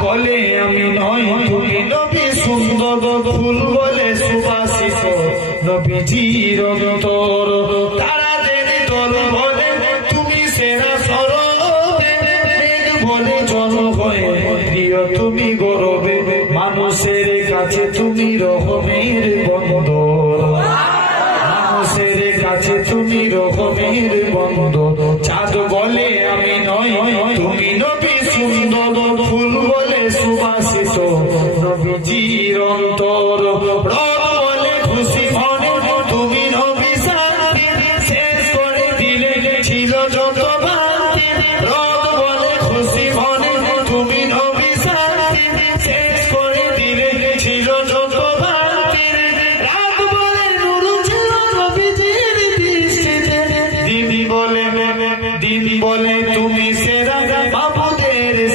বলে আমি নয় তুমি নবী সুন্দর ফুল বলে সুবাসিত নবীজির অন্তর তারাদের দল বলে তুমি সেরা সরবে বলে জন হয়ে প্রিয় তুমি গৌরবে মানুষের কাছে তুমি রহমের বন্দর মানুষের কাছে তুমি রহমের বন্দর চাঁদ বলে আমি নয় তুমি নবী সুন্দর ফুল বলে সুবাসিত নবীজির অন্তর